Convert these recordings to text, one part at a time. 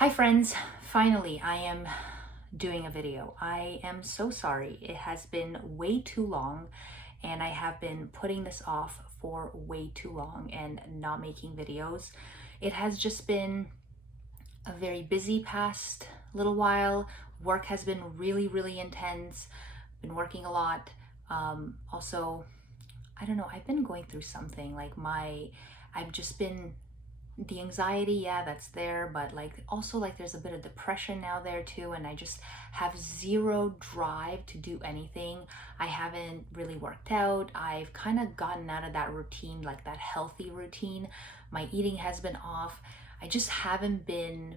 Hi friends, finally I am doing a video. I am so sorry. It has been way too long and I have been putting this off for way too long and not making videos. It has just been a very busy past little while. Work has been really intense. Been working a lot. Also, I don't know, I've been going through something like I've just been the anxiety, yeah, that's there, but like also like there's a bit of depression now there too, and I just have zero drive to do anything. I haven't really worked out. I've kind of gotten out of that routine, like that healthy routine. My eating has been off. I just haven't been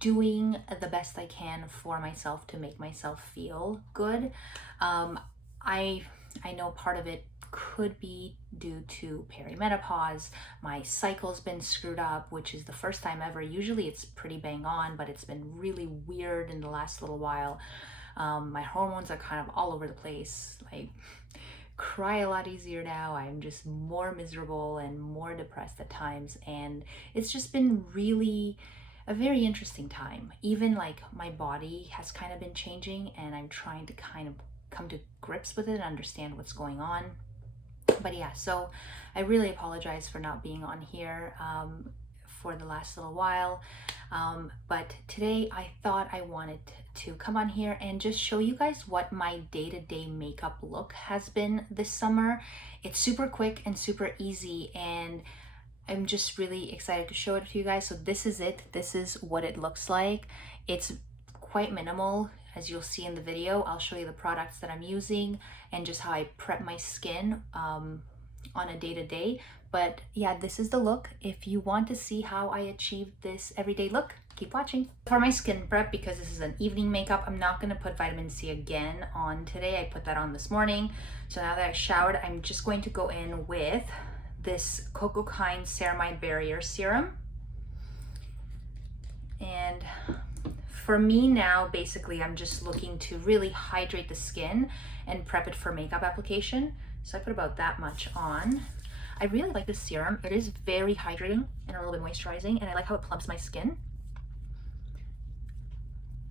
doing the best I can for myself to make myself feel good. Um, I I know part of it could be due to perimenopause. My cycle's been screwed up, which is the first time ever. Usually it's pretty bang on, but it's been really weird in the last little while. My hormones are kind of all over the place. I cry a lot easier now. I'm just more miserable and more depressed at times, and it's just been really a very interesting time. Even like my body has kind of been changing, and I'm trying to kind of come to grips with it and understand what's going on. But yeah, so I really apologize for not being on here for the last little while. But today I thought I wanted to come on here and just show you guys what my day-to-day makeup look has been this summer. It's super quick and super easy, and I'm just really excited to show it to you guys. So this is it. This is what it looks like. It's quite minimal, as you'll see in the video. I'll show you the products that I'm using and just how I prep my skin on a day-to-day. But yeah, this is the look. If you want to see how I achieve this everyday look, keep watching. For my skin prep, because this is an evening makeup, I'm not gonna put vitamin C again on today. I put that on this morning. So now that I showered, I'm just going to go in with this Cocoa Kind Ceramide Barrier Serum. And for me now, basically, I'm just looking to really hydrate the skin and prep it for makeup application. So I put about that much on. I really like this serum. It is very hydrating and a little bit moisturizing, and I like how it plumps my skin.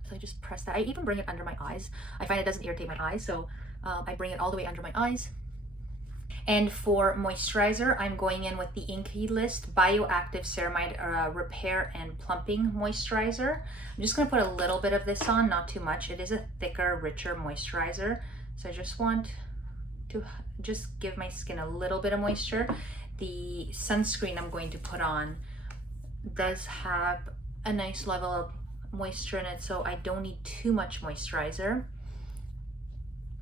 So I just press that. I even bring it under my eyes. I find it doesn't irritate my eyes, so I bring it all the way under my eyes. And for moisturizer, I'm going in with the Inkey List Bioactive Ceramide Repair and Plumping Moisturizer. I'm just going to put a little bit of this on, not too much. It is a thicker, richer moisturizer. So I just want to just give my skin a little bit of moisture. The sunscreen I'm going to put on does have a nice level of moisture in it, so I don't need too much moisturizer.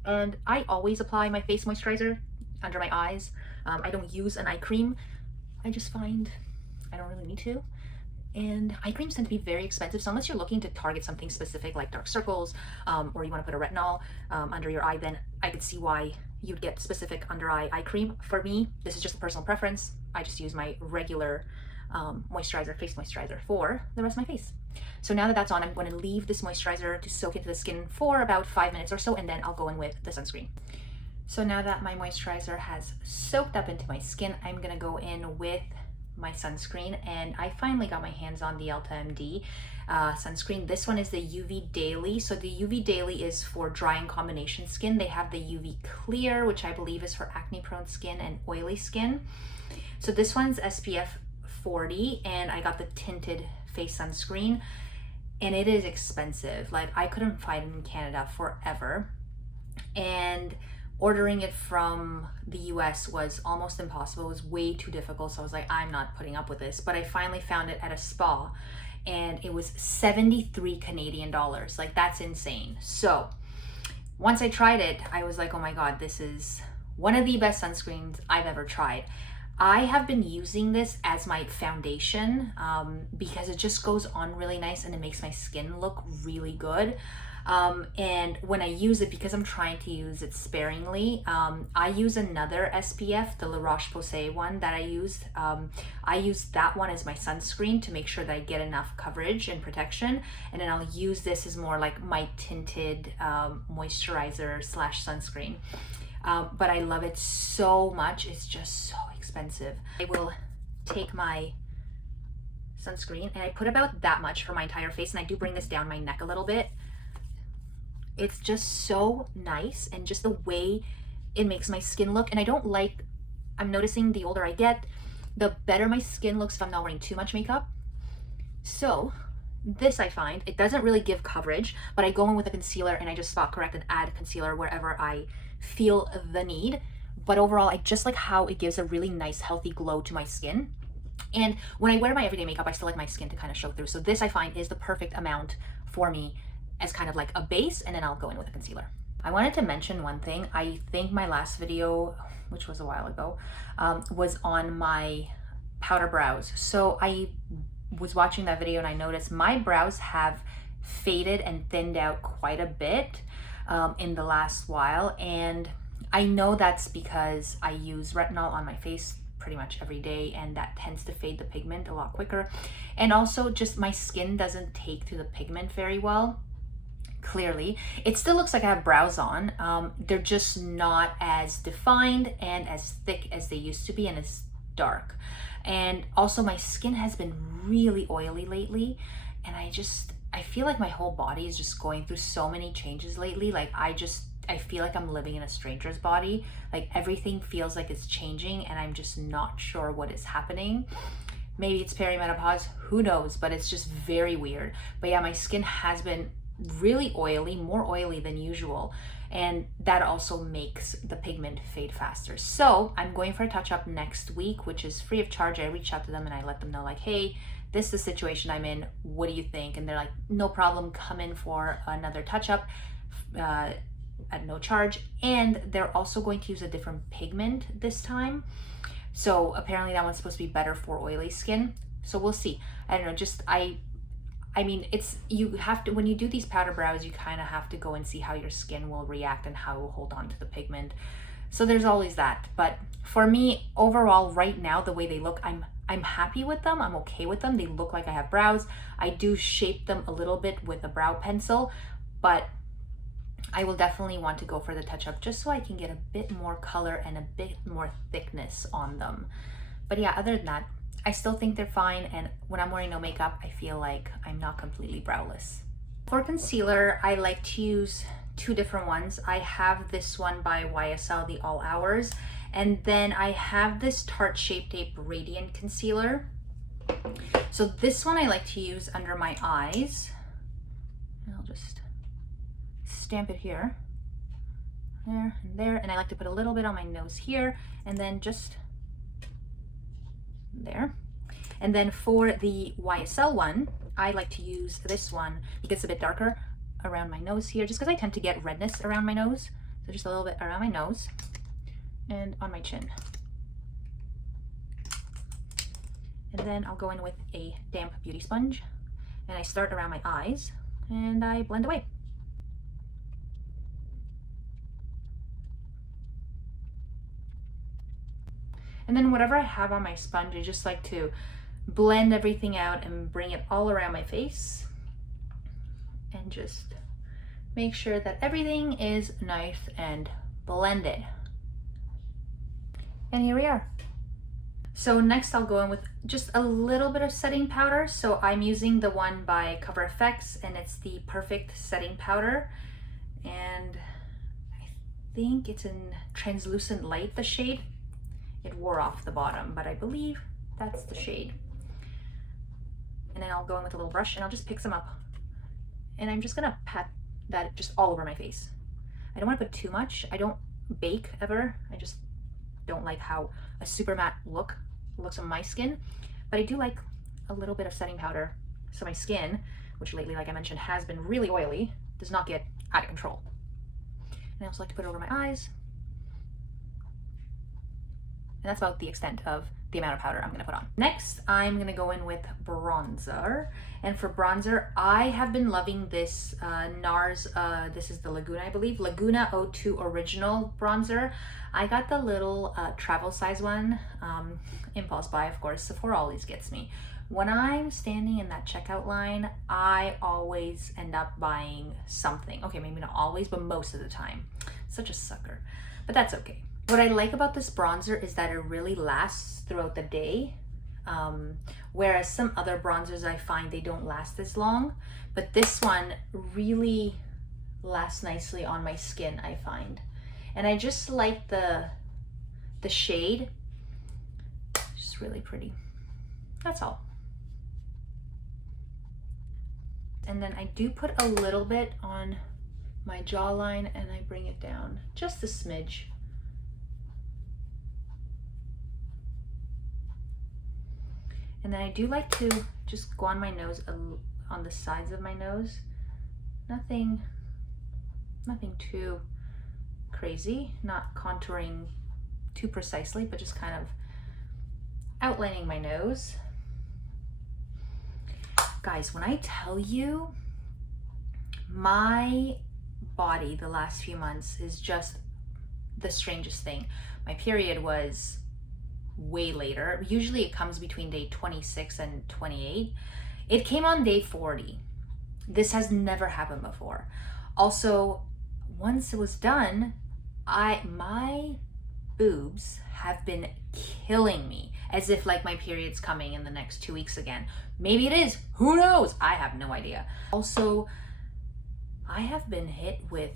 And I always apply my face moisturizer under my eyes. I don't use an eye cream. I just find I don't really need to. And eye creams tend to be very expensive, so unless you're looking to target something specific like dark circles, or you want to put a retinol under your eye, then I could see why you'd get specific under eye cream. For me, this is just a personal preference. I just use my regular moisturizer, face moisturizer, for the rest of my face. So now that that's on, I'm going to leave this moisturizer to soak into the skin for about 5 minutes or so, and then I'll go in with the sunscreen. So now that my moisturizer has soaked up into my skin, I'm gonna go in with my sunscreen, and I finally got my hands on the Elta MD sunscreen. This one is the UV Daily. So the UV Daily is for dry and combination skin. They have the UV Clear, which I believe is for acne prone skin and oily skin. So this one's SPF 40, and I got the tinted face sunscreen, and it is expensive. Like, I couldn't find it in Canada forever, and ordering it from the US was almost impossible. It was way too difficult. So I was like, I'm not putting up with this. But I finally found it at a spa, and it was 73 Canadian dollars. Like, that's insane. So once I tried it, I was like, oh my God, this is one of the best sunscreens I've ever tried. I have been using this as my foundation because it just goes on really nice and it makes my skin look really good. And when I use it, because I'm trying to use it sparingly, I use another SPF, the La Roche-Posay one that I used. I use that one as my sunscreen to make sure that I get enough coverage and protection. And then I'll use this as more like my tinted moisturizer slash sunscreen. But I love it so much. It's just so expensive. I will take my sunscreen, and I put about that much for my entire face, and I do bring this down my neck a little bit. It's just so nice, and just the way it makes my skin look. And I'm noticing the older I get, the better my skin looks if I'm not wearing too much makeup. So this, I find, it doesn't really give coverage, but I go in with a concealer and I just spot correct and add concealer wherever I feel the need. But overall, I just like how it gives a really nice, healthy glow to my skin. And when I wear my everyday makeup, I still like my skin to kind of show through. So this, I find, is the perfect amount for me as kind of like a base, and then I'll go in with a concealer. I wanted to mention one thing. I think my last video, which was a while ago, was on my powder brows. So I was watching that video and I noticed my brows have faded and thinned out quite a bit in the last while. And I know that's because I use retinol on my face pretty much every day, and that tends to fade the pigment a lot quicker. And also just my skin doesn't take to the pigment very well. Clearly, it still looks like I have brows on. They're just not as defined and as thick as they used to be, and as dark. And also my skin has been really oily lately, and I feel like my whole body is just going through so many changes lately. Like I feel like I'm living in a stranger's body. Like everything feels like it's changing, and I'm just not sure what is happening. Maybe it's perimenopause, who knows, but it's just very weird. But yeah, my skin has been really oily, more oily than usual, and that also makes the pigment fade faster. So I'm going for a touch-up next week, which is free of charge. I reach out to them and I let them know, like, hey, this is the situation I'm in, what do you think? And they're like, no problem, come in for another touch-up at no charge. And they're also going to use a different pigment this time, so apparently that one's supposed to be better for oily skin. So we'll see. I don't know, I mean, you have to, when you do these powder brows, you kind of have to go and see how your skin will react and how it will hold on to the pigment. So there's always that. But for me, overall, right now, the way they look, I'm happy with them. I'm okay with them. They look like I have brows. I do shape them a little bit with a brow pencil, but I will definitely want to go for the touch-up just so I can get a bit more color and a bit more thickness on them. But yeah, other than that, I still think they're fine, and when I'm wearing no makeup, I feel like I'm not completely browless. For concealer, I like to use two different ones. I have this one by YSL, the All Hours, and then I have this Tarte Shape Tape Radiant Concealer. So this one I like to use under my eyes. I'll just stamp it here, there, and there, and I like to put a little bit on my nose here, and then just there. And then for the YSL one, I like to use this one because it's a bit darker around my nose here, just because I tend to get redness around my nose. So just a little bit around my nose and on my chin. And then I'll go in with a damp beauty sponge, and I start around my eyes and I blend away. And then whatever I have on my sponge, I just like to blend everything out and bring it all around my face, and just make sure that everything is nice and blended. And here we are. So next I'll go in with just a little bit of setting powder. So I'm using the one by Cover FX, and it's the Perfect Setting Powder. And I think it's in Translucent Light, the shade. It wore off the bottom, but I believe that's the shade. And then I'll go in with a little brush and I'll just pick some up. And I'm just gonna pat that just all over my face. I don't want to put too much. I don't bake ever. I just don't like how a super matte look looks on my skin. But I do like a little bit of setting powder so my skin, which lately, like I mentioned, has been really oily, does not get out of control. And I also like to put it over my eyes. And that's about the extent of the amount of powder I'm gonna put on. Next, I'm gonna go in with bronzer. And for bronzer, I have been loving this NARS, this is the Laguna, I believe, Laguna 02 Original Bronzer. I got the little travel size one, impulse buy, of course. Sephora always gets me. When I'm standing in that checkout line, I always end up buying something. Okay, maybe not always, but most of the time. Such a sucker, but that's okay. What I like about this bronzer is that it really lasts throughout the day. Whereas some other bronzers I find they don't last as long, but this one really lasts nicely on my skin, I find. And I just like the shade, just really pretty. That's all. And then I do put a little bit on my jawline and I bring it down just a smidge. And then I do like to just go on my nose, on the sides of my nose. Nothing too crazy, not contouring too precisely, but just kind of outlining my nose. Guys, when I tell you, my body the last few months is just the strangest thing. My period was way later. Usually it comes between day 26 and 28. It came on day 40. This has never happened before. Also, once it was done, my boobs have been killing me, as if like my period's coming in the next 2 weeks again. Maybe it is, who knows? I have no idea. Also, I have been hit with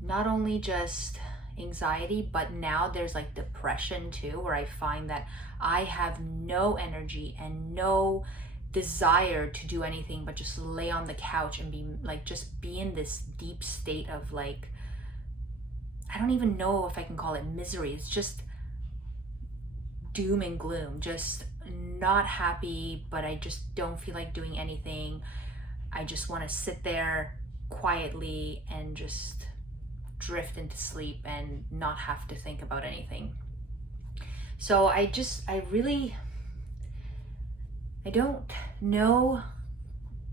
not only just anxiety, but now there's like depression too, where I find that I have no energy and no desire to do anything but just lay on the couch and be in this deep state of like, I don't even know if I can call it misery. It's just doom and gloom, just not happy, but I just don't feel like doing anything. I just want to sit there quietly and just drift into sleep and not have to think about anything. So I don't know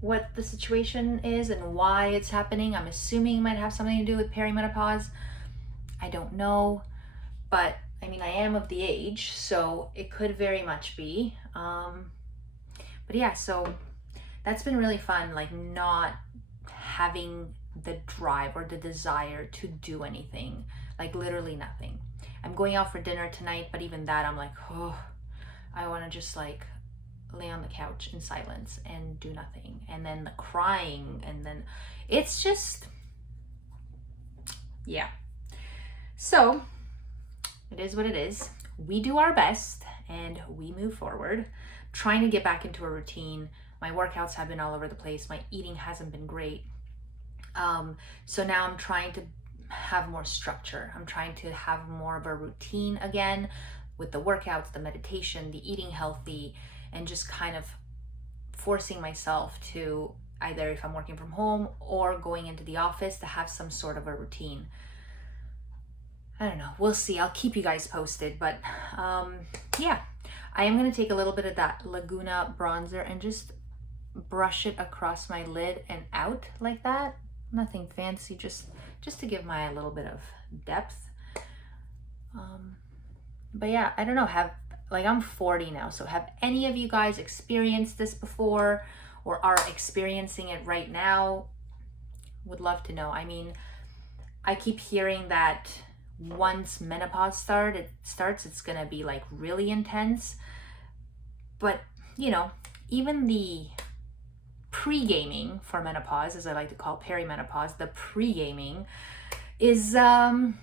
what the situation is and why it's happening. I'm assuming it might have something to do with perimenopause. I don't know, but I mean, I am of the age, so it could very much be. But yeah, so that's been really fun, like not having the drive or the desire to do anything, like literally nothing. I'm going out for dinner tonight, but even that, I'm like, oh, I want to just like lay on the couch in silence and do nothing. And then the crying, and then it's just, yeah. So it is what it is. We do our best and we move forward, trying to get back into a routine. My workouts have been all over the place. My eating hasn't been great. So now I'm trying to have more structure. I'm trying to have more of a routine again with the workouts, the meditation, the eating healthy, and just kind of forcing myself to either, if I'm working from home or going into the office, to have some sort of a routine. I don't know, we'll see. I'll keep you guys posted, but yeah, I am going to take a little bit of that Laguna bronzer and just brush it across my lid and out like that. Nothing fancy, just to give my a little bit of depth. But yeah, I don't know, I'm 40 now, so have any of you guys experienced this before or are experiencing it right now? Would love to know. I mean, I keep hearing that once menopause starts, it's gonna be like really intense. But you know, even the pre-gaming for menopause, as I like to call perimenopause, the pre-gaming is not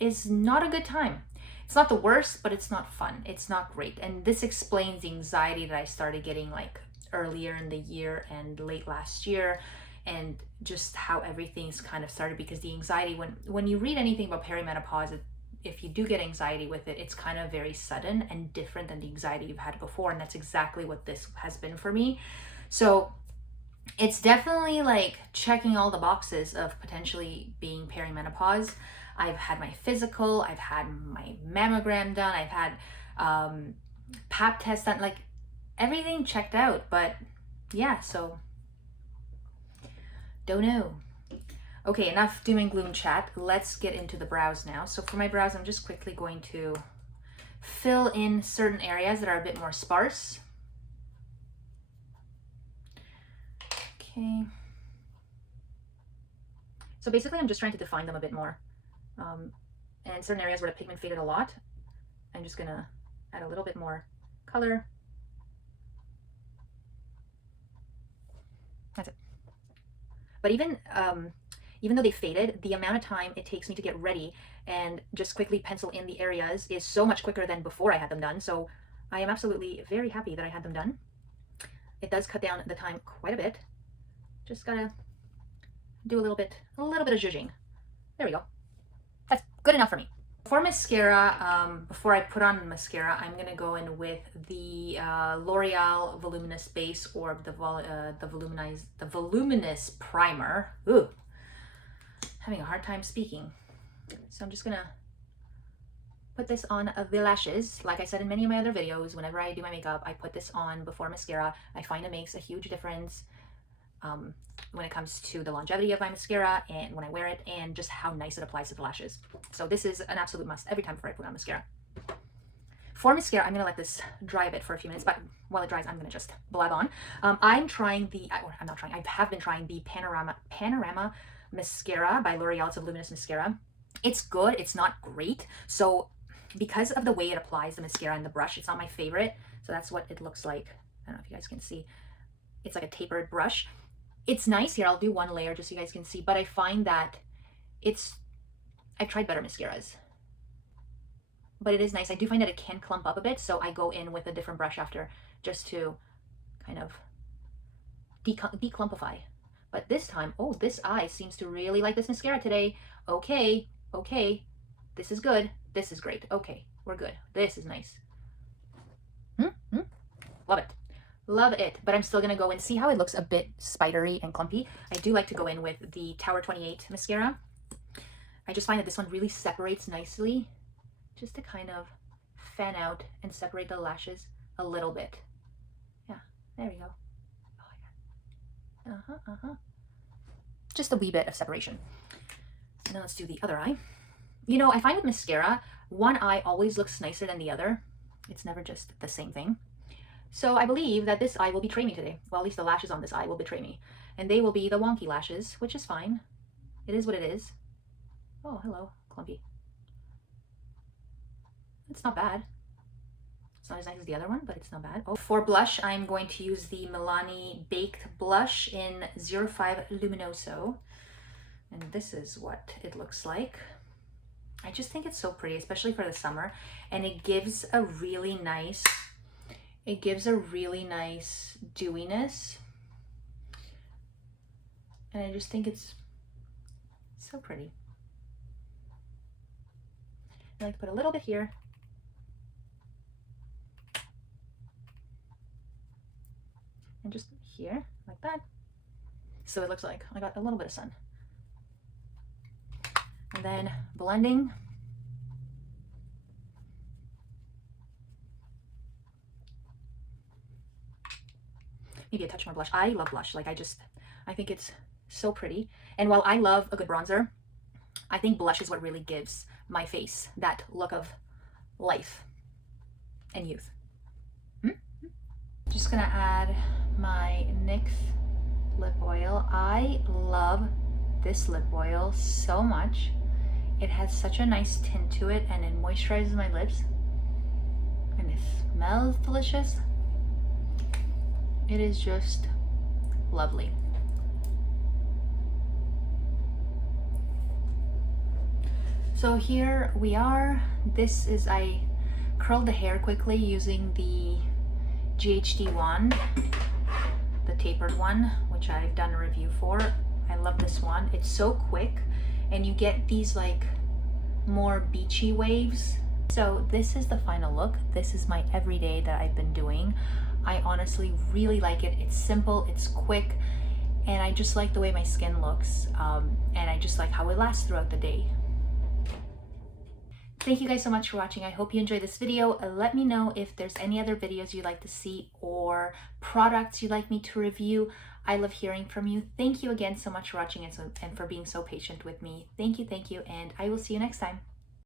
a good time. It's not the worst, but it's not fun. It's not great. And this explains the anxiety that I started getting like earlier in the year and late last year, and just how everything's kind of started, because the anxiety, when you read anything about perimenopause, if you do get anxiety with it, it's kind of very sudden and different than the anxiety you've had before, and that's exactly what this has been for me. So it's definitely like checking all the boxes of potentially being perimenopause. I've had my physical, I've had my mammogram done, I've had pap test done, like everything checked out. But yeah, so don't know. Okay, enough doom and gloom chat. Let's get into the brows now. So for my brows, I'm just quickly going to fill in certain areas that are a bit more sparse. Okay. So basically, I'm just trying to define them a bit more. And certain areas where the pigment faded a lot, I'm just gonna add a little bit more color That's it. But even though they faded, the amount of time it takes me to get ready and just quickly pencil in the areas is so much quicker than before I had them done. So I am absolutely very happy that I had them done. It does cut down the time quite a bit. Just gotta do a little bit of zhuzhing. There we go. That's good enough for me. For mascara, before I put on mascara, I'm gonna go in with the L'Oreal Voluminous Base Orb, the Voluminous Primer. Ooh, having a hard time speaking. So I'm just gonna put this on the lashes. Like I said in many of my other videos, whenever I do my makeup, I put this on before mascara. I find it makes a huge difference when it comes to the longevity of my mascara and when I wear it and just how nice it applies to the lashes. So this is an absolute must every time before I put on mascara. For mascara, I'm gonna let this dry a bit for a few minutes, but while it dries, I'm gonna just blab on. I'm trying the, or I'm not trying, I have been trying the Panorama Mascara by L'Oreal. It's a luminous mascara. It's good, it's not great. So because of the way it applies the mascara and the brush, it's not my favorite. So that's what it looks like. I don't know if you guys can see. It's like a tapered brush. It's nice. Here, I'll do one layer just so you guys can see, but I find that I've tried better mascaras, but it is nice. I do find that it can clump up a bit, so I go in with a different brush after just to kind of declumpify. But this time, oh, this eye seems to really like this mascara today. Okay, this is good. This is great. Okay, we're good. This is nice. Love it. Love it, but I'm still gonna go and see how it looks a bit spidery and clumpy. I do like to go in with the Tower 28 mascara. I just find that this one really separates nicely, just to kind of fan out and separate the lashes a little bit. Yeah, there we go. Oh my God. Just a wee bit of separation. And now let's do the other eye. You know, I find with mascara, one eye always looks nicer than the other. It's never just the same thing. So I believe that this eye will betray me today. Well, at least the lashes on this eye will betray me. And they will be the wonky lashes, which is fine. It is what it is. Oh, hello, clumpy. It's not bad. It's not as nice as the other one, but it's not bad. Oh, for blush, I'm going to use the Milani Baked Blush in 05 Luminoso. And this is what it looks like. I just think it's so pretty, especially for the summer. And it gives a really nice dewiness. And I just think it's so pretty. I like to put a little bit here. And just here, like that. So it looks like I got a little bit of sun. And then blending. Maybe a touch more blush. I love blush. Like I think it's so pretty. And while I love a good bronzer, I think blush is what really gives my face that look of life and youth. Just gonna add my NYX lip oil. I love this lip oil so much. It has such a nice tint to it and it moisturizes my lips. And it smells delicious. It is just lovely. So here we are. This is, I curled the hair quickly using the GHD one, the tapered one, which I've done a review for. I love this one. It's so quick and you get these like more beachy waves. So this is the final look. This is my everyday that I've been doing. I honestly really like it. It's simple, it's quick, and I just like the way my skin looks, and I just like how it lasts throughout the day. Thank you guys so much for watching. I hope you enjoyed this video. Let me know if there's any other videos you'd like to see or products you'd like me to review. I love hearing from you. Thank you again so much for watching and for being so patient with me. Thank you, and I will see you next time.